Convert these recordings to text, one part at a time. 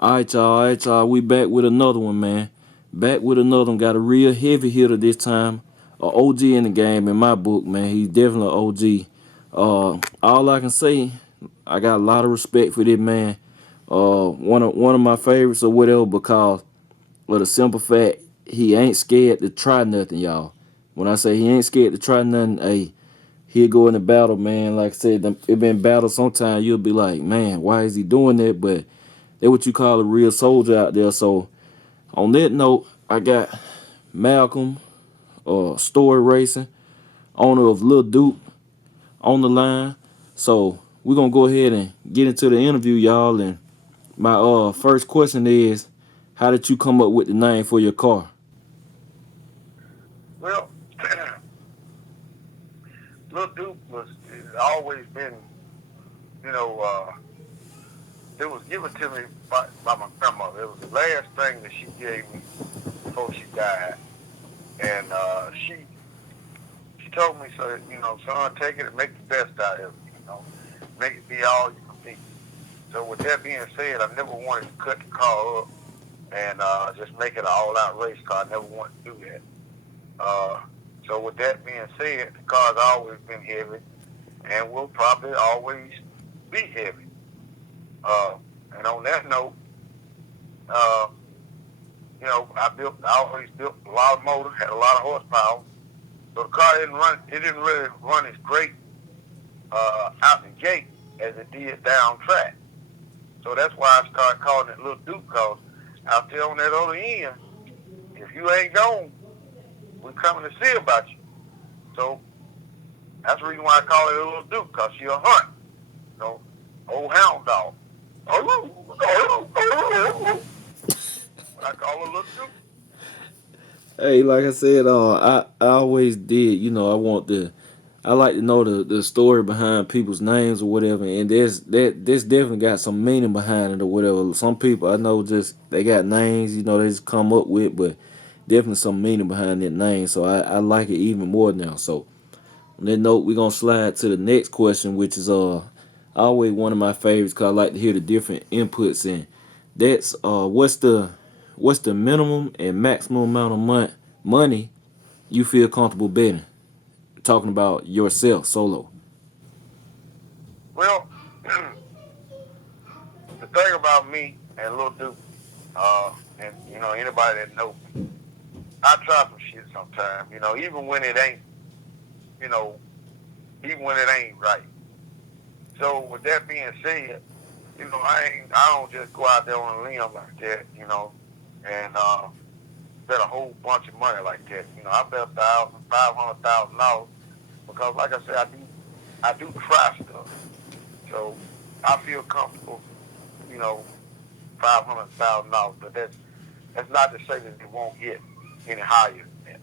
All right, y'all. We back with another one, man. Back with another one. Got a real heavy hitter this time. A OG in the game in my book, man. He's definitely an OG. All I can say, I got a lot of respect for this man. One of my favorites or whatever because of the simple fact he ain't scared to try nothing, y'all. When I say he ain't scared to try nothing, hey, he'll go in the battle, man. Like I said, it been battle. Sometimes you'll be like, man, why is he doing that? But they're what you call a real soldier out there. So on that note, I got Malcolm, Storey Racing, owner of Lil Duke, on the line. So we're gonna go ahead and get into the interview, y'all. And my first question is, how did you come up with the name for your car? Well, Lil Duke it's always been, you know, it was given to me by my grandmother. It was the last thing that she gave me before she died, and she told me, so son, take it and make the best out of it. Make it be all you can be. So with that being said, I never wanted to cut the car up and just make it an all-out race car. I never wanted to do that. Uh, so with that being said, the car's always been heavy and will probably always be heavy. Uh, and on that note, uh, I always built a lot of motor, had a lot of horsepower. So the car it didn't really run as great out the gate as it did down track. So that's why I started calling it Little Duke, because out there on that other end, if you ain't gone, we coming to see about you. So that's the reason why I call it a Little Duke, because she a hunt, you know, old hound dog. I call her Little Duke. Hey, like I said, I always did. I like to know the story behind people's names or whatever, and this definitely got some meaning behind it or whatever. Some people I know just they got names, they just come up with, but definitely some meaning behind that name. So I like it even more now. So on that note, we're gonna slide to the next question, which is always one of my favorites because I like to hear the different inputs and that's what's the minimum and maximum amount of money you feel comfortable betting? Talking about yourself solo. Well, the thing about me and Lil Duke, and anybody that knows me, I try some shit sometimes. Even when it ain't, you know, even when it ain't right. So with that being said, I don't just go out there on a limb like that, and bet a whole bunch of money like that. I bet $1,000, $500,000 because, like I said, I do try stuff. So I feel comfortable, you know, $500,000, but that's not to say that it won't get any higher than that.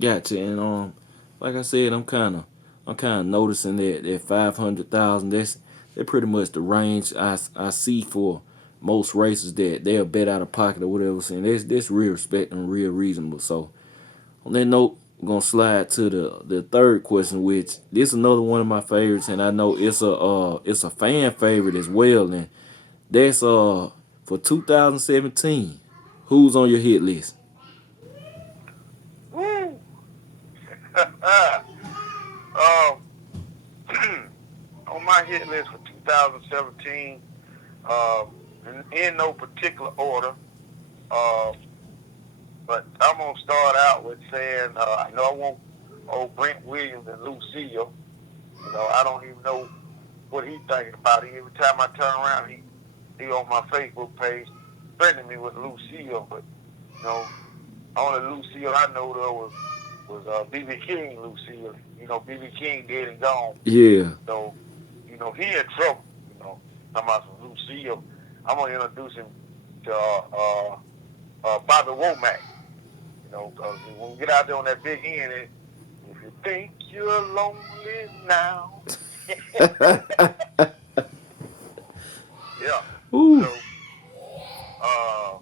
Gotcha. And like I said, I'm kind of noticing that 500,000. That's pretty much the range I see for most races that they'll bet out of pocket or whatever. Saying that's real respect and real reasonable. So on that note, we're gonna slide to the third question, which this is another one of my favorites, and I know it's a fan favorite as well, and that's for 2017. Who's on your hit list? Woo! On my hit list for 2017, in no particular order, uh, but I'm gonna start out with saying I know I want old Brent Williams and Lucille. I don't even know what he's thinking about it. Every time I turn around, he on my Facebook page threatening me with Lucille, but you know, only Lucille I know though was BB King Lucille. BB King dead and gone. Yeah. So, he in trouble. Talking about some Lucille. I'm gonna introduce him to Bobby Womack. Because when we get out there on that big end, if you think you're lonely now, yeah. Ooh. So, uh,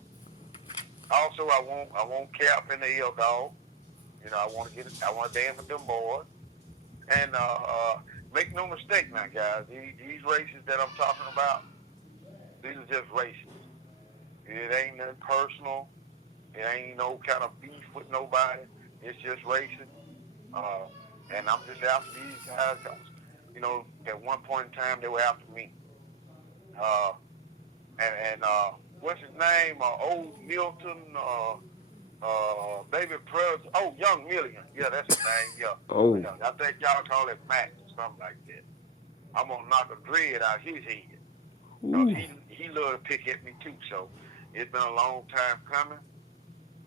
also I won't cap in the L dog. I want to dance with them boys. And make no mistake now, guys. These races that I'm talking about, These are just races. It ain't nothing personal. It ain't no kind of beef with nobody. It's just racing. Uh, and I'm just after these guys because, at one point in time they were after me. Uh, and what's his name? Old Milton, Baby President. Oh, Young Million. Yeah, that's his name. Yeah. Oh, Yeah. I think y'all call it Max or something like that. I'm gonna knock a dread out his head because ooh, he loved to pick at me too. So it's been a long time coming.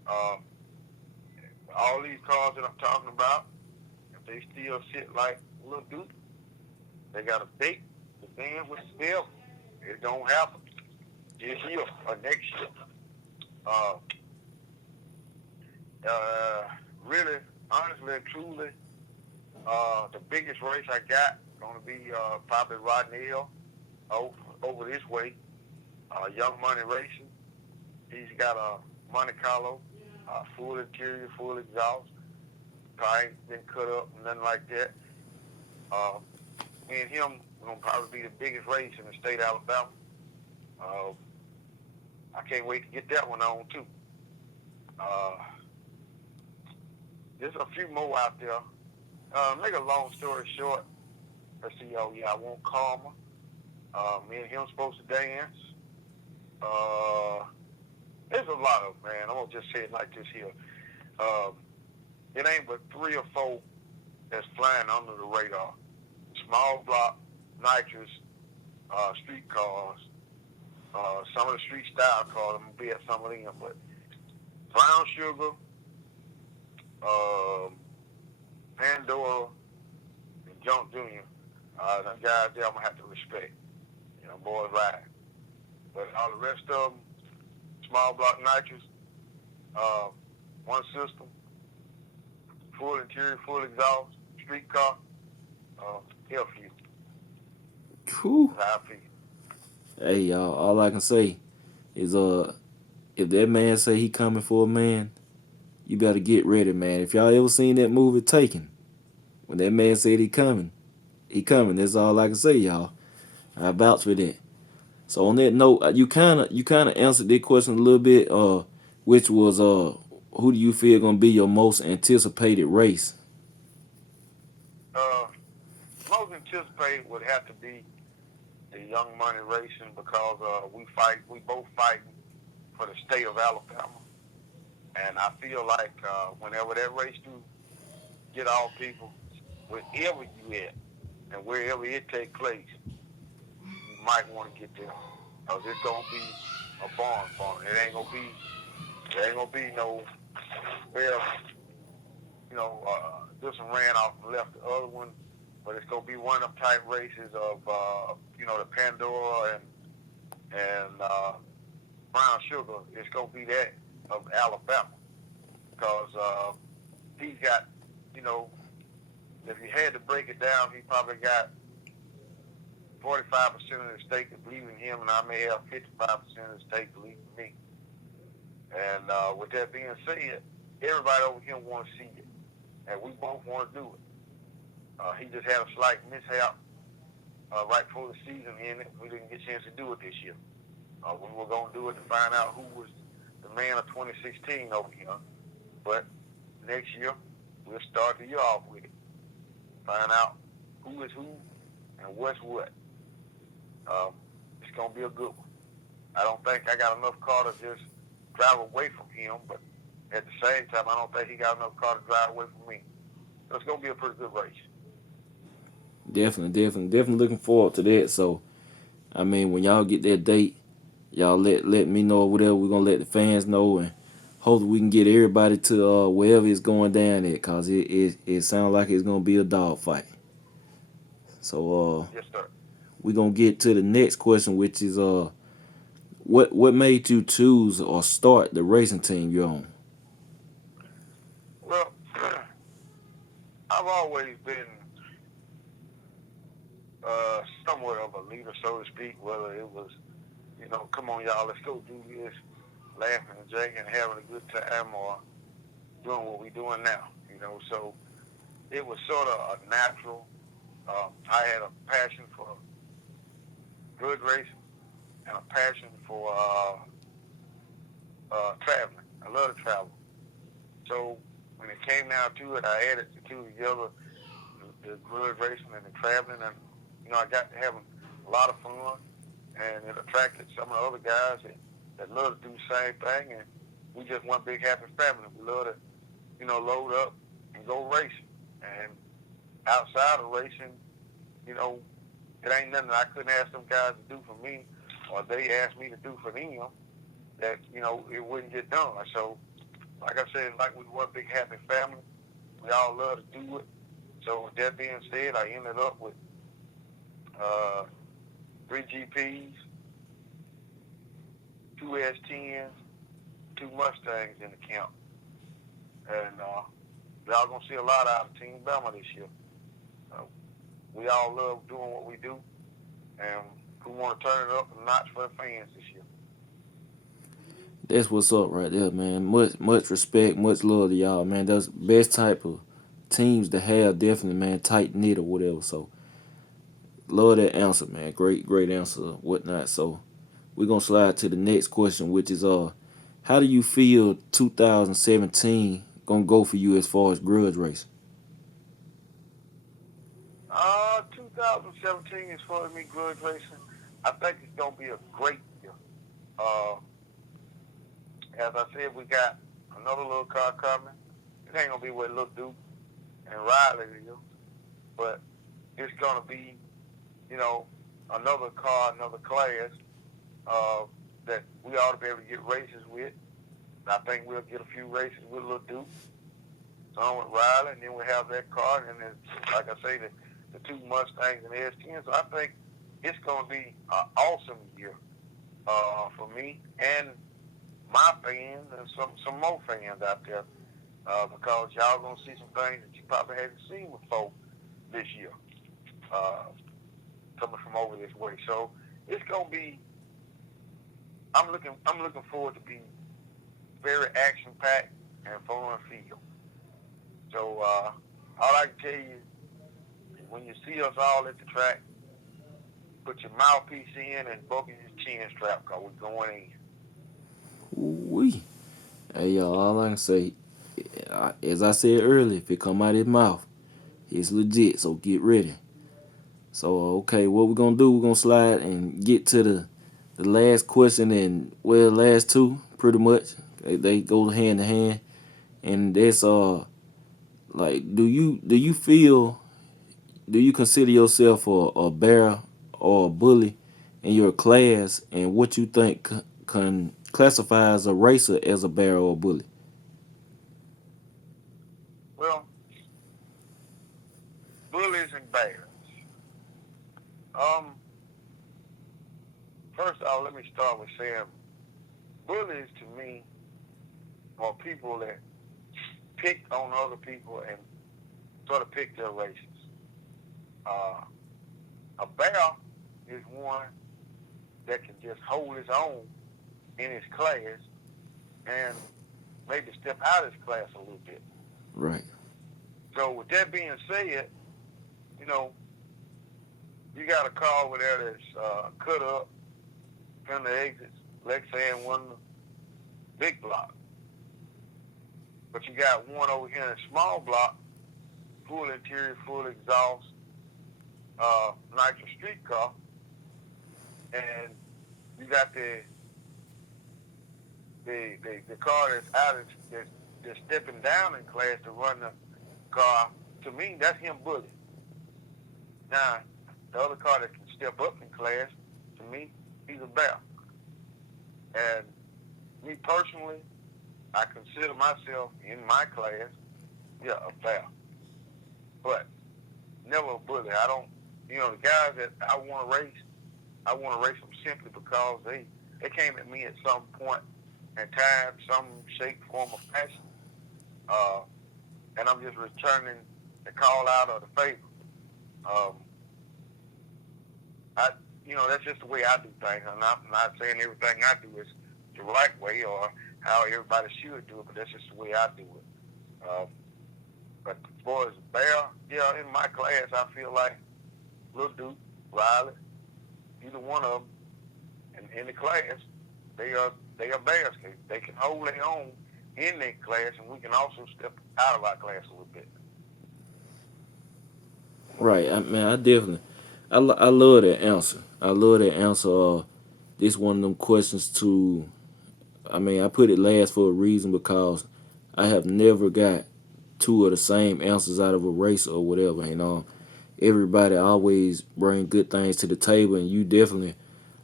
Uh, all these cars that I'm talking about, if they still sit like little dude, they got a date. The band with the bill. It don't happen this year or next year. Uh, Really, honestly and truly, the biggest race I got gonna be probably Rodney Hill over this way. Young Money Racing. He's got a Monte Carlo, full interior, full exhaust. Car ain't been cut up, nothing like that. Uh, Me and him gonna probably be the biggest race in the state of Alabama. Uh, I can't wait to get that one on too. Uh, there's a few more out there. Make a long story short. Let's see. Oh yeah, I want Karma. Me and him supposed to dance. Uh, there's a lot of them, man. I'm gonna just say it like this here. Um, it ain't but 3 or 4 that's flying under the radar. Small block, nitrous, street cars, some of the street style cars. I'm gonna be at some of them, but Brown Sugar, um, Pandora, and Junk Junior. Them guys there I'm gonna have to respect. Boys ride. But all the rest of them, small block nitrous, uh, one system, full interior, full exhaust, street car, hell for you. whew. That's how I feel. Hey, y'all, all I can say is if that man say he coming for a man, you better get ready, man. If y'all ever seen that movie Taken, when that man said he coming, he coming. That's all I can say, y'all. I vouch for that. So on that note, you kind of answered that question a little bit, which was who do you feel gonna be your most anticipated race? Uh, Most anticipated would have to be the Young Money Racing because we both fighting for the state of Alabama, and I feel like whenever that race do get all people, wherever you at and wherever it take place, you might want to get there because it's gonna be a barn fun. It ain't gonna be no well, this one ran off and left the other one, but it's gonna be one of them type races of the Pandora and Brown Sugar. It's gonna be that of Alabama because he's got, if you had to break it down, he probably got 45% of the state to believe in him, and I may have 55% of the state to believe in me. And with that being said, everybody over here wants to see it, and we both want to do it. He just had a slight mishap right before the season ended. We didn't get a chance to do it this year. We were going to do it to find out who was the man of 2016 over here. But next year, we'll start the year off with it. Find out who is who and what's what. It's going to be a good one. I don't think I got enough car to just drive away from him, but at the same time, I don't think he got enough car to drive away from me. So it's going to be a pretty good race. Definitely looking forward to that. So, I mean, when y'all get that date, y'all let me know or whatever. We're gonna let the fans know, and hopefully we can get everybody to wherever it's going down at, cause it sounds like it's gonna be a dog fight. So Yes, sir. we gonna get to the next question, which is what made you choose or start the racing team you're on? Well, I've always been somewhat of a leader, so to speak, whether it was, come on, y'all, let's go do this, laughing and joking, having a good time, or doing what we're doing now, So it was sort of a natural. I had a passion for good racing, and a passion for traveling. I love to travel. So when it came down to it, I added the two together, the grudge racing and the traveling, and I got to have a lot of fun, and it attracted some of the other guys that love to do the same thing, and we just one big happy family. We love to, load up and go racing. And outside of racing, you know, it ain't nothing I couldn't ask them guys to do for me, or they asked me to do for them that, it wouldn't get done. So, like I said, like we one big happy family. We all love to do it. So with that being said, I ended up with uh, 3 GPs, 2 S10s, 2 Mustangs in the camp. And y'all going to see a lot out of Team Bama this year. Uh, we all love doing what we do, and we want to turn it up a notch for the fans this year. That's what's up right there, man. Much respect, much love to y'all, man. That's best type of teams to have, definitely, man. Tight knit or whatever. So love that answer, man. Great answer, whatnot. So we're gonna slide to the next question, which is how do you feel 2017 gonna go for you as far as grudge racing? 2017 as far as me grudge racing, I think it's going to be a great year. Uh, as I said, we got another little car coming. It ain't going to be what Lil Duke and Riley is, but it's going to be, another car, another class uh, that we ought to be able to get races with. I think we'll get a few races with Lil Duke, some with Riley, and then we'll have that car, and then, like I say, the 2 Mustangs and the S10. So I think it's going to be an awesome year for me and my fans and some more fans out there because y'all going to see some things that you probably haven't seen before this year coming from over this way. So it's going to be. I'm looking forward to being very action packed and fun filled. So all I can tell you, when you see us all at the track, put your mouthpiece in and buckle your chin strap because we're going in. Ooh-wee. Hey, y'all, all I can say, as I said earlier, if it come out his mouth, it's legit. So get ready. So okay, what we're gonna do? We're gonna slide and get to the last question, and well, last two pretty much. They go hand in hand, and that's like, do you feel, do you consider yourself a bear or a bully in your class, and what you think can classify as a racer as a bear or a bully? Well, bullies and bears. Um, First off, let me start with saying bullies to me are people that pick on other people and sort of pick their races. Uh, a bear is one that can just hold his own in his class and maybe step out of his class a little bit. Right. So with that being said, you know, you got a car over there that's cut up from the exits, let's say in one big block. But you got one over here in a small block, full interior, full exhaust, nitro street car, and you got the car that's out of that's stepping down in class to run the car. To me, that's him bullying. Now, the other car that can step up in class, to me, he's a bear. And me personally, I consider myself in my class, yeah, a bear. But never a bully. I don't, the guys that I want to race them simply because they came at me at some point in time, some shape, form, or fashion. Uh, and I'm just returning the call out or the favor. Um, that's just the way I do things. I'm not saying everything I do is the right way or how everybody should do it, but that's just the way I do it. But as far as bear, yeah, in my class, I feel like Lil Duke, Riley, either one of them, in the class, they are bears. They can hold their own in their class, and we can also step out of our class a little bit. Right. Man, I definitely, I love that answer. I love that answer. This one of them questions to. I mean, I put it last for a reason because I have never got two of the same answers out of a race or whatever. Everybody always bring good things to the table, and you definitely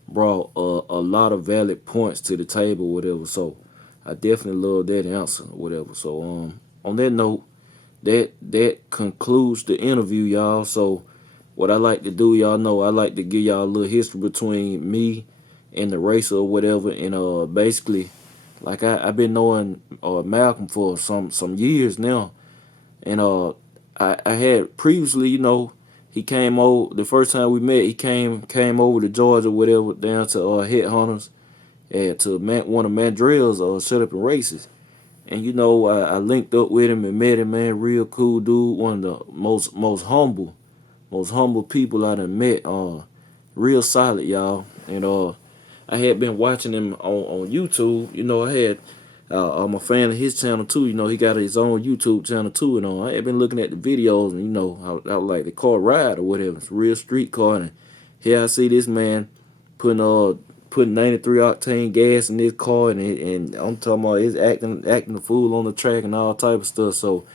brought a lot of valid points to the table, whatever. So I definitely love that answer, whatever. So on that note, that concludes the interview, y'all. So what I like to do, y'all know, I like to give y'all a little history between me and the racer or whatever, and basically, like I've been knowing Malcolm for some years now, and I had previously, he came over the first time we met. He came over to Georgia, whatever, down to Headhunters, and to one of Mandrell's set up in races. And I linked up with him and met him, man. Real cool dude, one of the most humble people I done met. Real solid, y'all. And I had been watching him on YouTube. I had I'm a fan of his channel too. He got his own YouTube channel too. And I had been looking at the videos, and how like the car ride or whatever. It's a real street car. And here I see this man putting 93 octane gas in this car, and I'm talking about it's acting a fool on the track and all type of stuff. So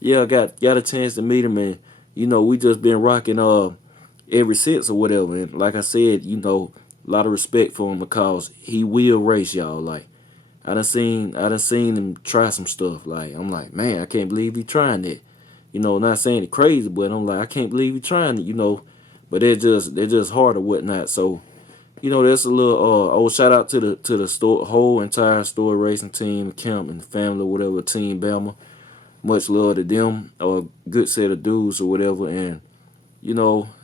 yeah, I got a chance to meet him, and we just been rocking ever since or whatever. And like I said, a lot of respect for him because he will race, y'all. Like I done seen him try some stuff. Like I'm like, man, I can't believe he trying that. Not saying it crazy, but I'm like, I can't believe he trying it. But they're just hard or whatnot. So that's a little old shout out to the whole entire Storey racing team, camp and family, whatever, team Bama. Much love to them, or a good set of dudes or whatever. And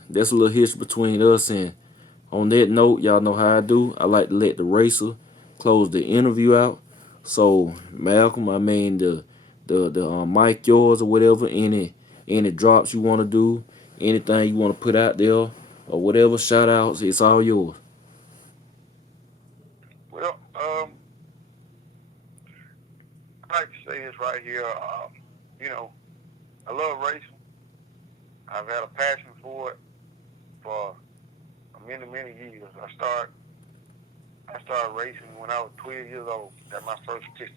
that's a little history between us. And on that note, y'all know how I do. I like to let the racer close the interview out. So Malcolm, I mean the mic yours or whatever. Any drops you want to do, anything you want to put out there or whatever, shout outs, it's all yours. Well, I like to say this right here. You know, I love racing. I've had a passion for it for many years. I started racing when I was 12 years old. Got my first ticket,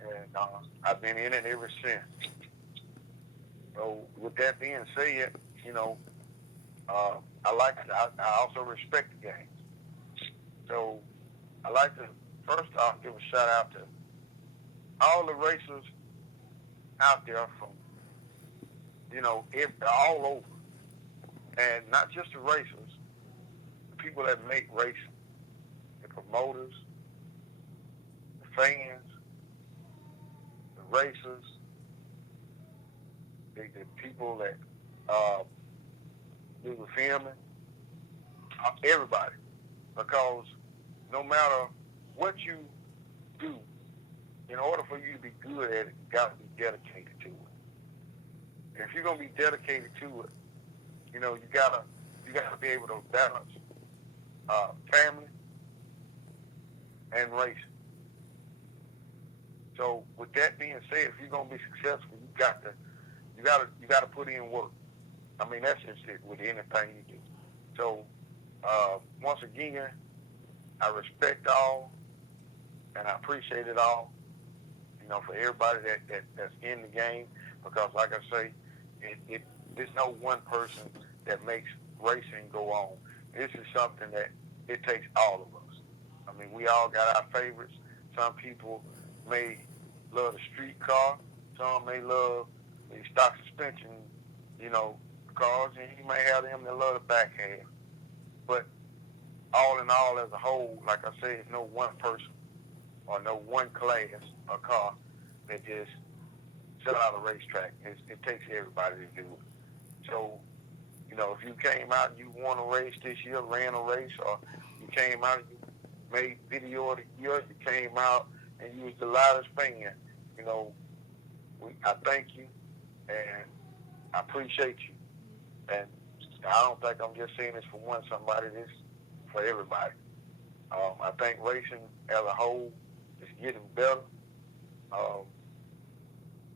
and I've been in it ever since. So with that being said, you know, I like it. I also respect the game. So I like to first off give a shout out to all the racers out there from all over, and not just the racers, the people that make racing, the promoters, the fans, the racers, the people that do the filming, everybody, because no matter what you do, in order for you to be good at it, you got to be dedicated to it. And if you're gonna be dedicated to it, you gotta be able to balance family and racing. So with that being said, if you're gonna be successful, you gotta put in work. I mean, that's just it with anything you do. So once again, I respect all and I appreciate it all. For everybody that's in the game, because like I say, there's no one person that makes racing go on. This is something that it takes all of us. I mean, we all got our favorites. Some people may love the street car. Some may love the stock suspension, cars, and you may have them that love the back half. But all in all, as a whole, like I said, there's no one person or no one class or car that just sell out a racetrack. It takes everybody to do it. So, if you came out and you won a race this year, ran a race, or you came out and you made video of the year, you came out and you was the loudest fan, I thank you and I appreciate you. And I don't think I'm just saying this for somebody. This for everybody. I think racing as a whole is getting better. Um,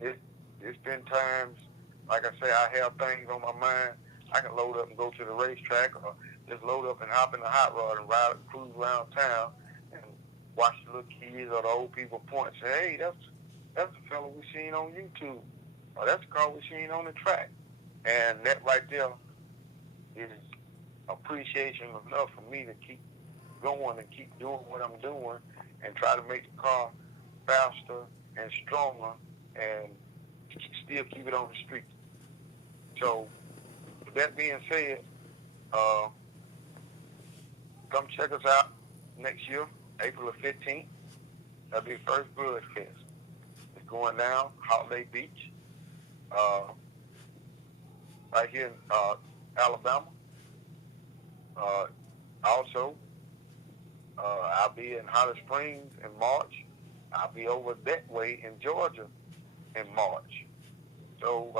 it, it's been times, like I say, I have things on my mind. I can load up and go to the racetrack, or just load up and hop in the hot rod and ride, cruise around town, and watch the little kids or the old people point and say, "Hey, that's the fella we seen on YouTube, or that's the car we seen on the track." And that right there is appreciation enough for me to keep going and keep doing what I'm doing and try to make the car faster and stronger and still keep it on the street. So, with that being said, uh, come check us out next year, April the 15th. That'll be the first Grudge Fest. It's going down Holiday Beach, uh, right here in Alabama. Uh, Also, I'll be in Holly Springs in March. I'll be over that way in Georgia in March. So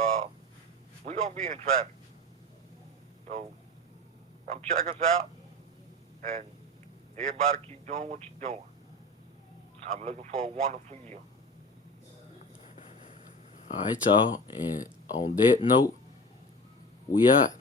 we're going to be in traffic. So come check us out, and everybody keep doing what you're doing. I'm looking for a wonderful year. All right, y'all. And on that note, we out.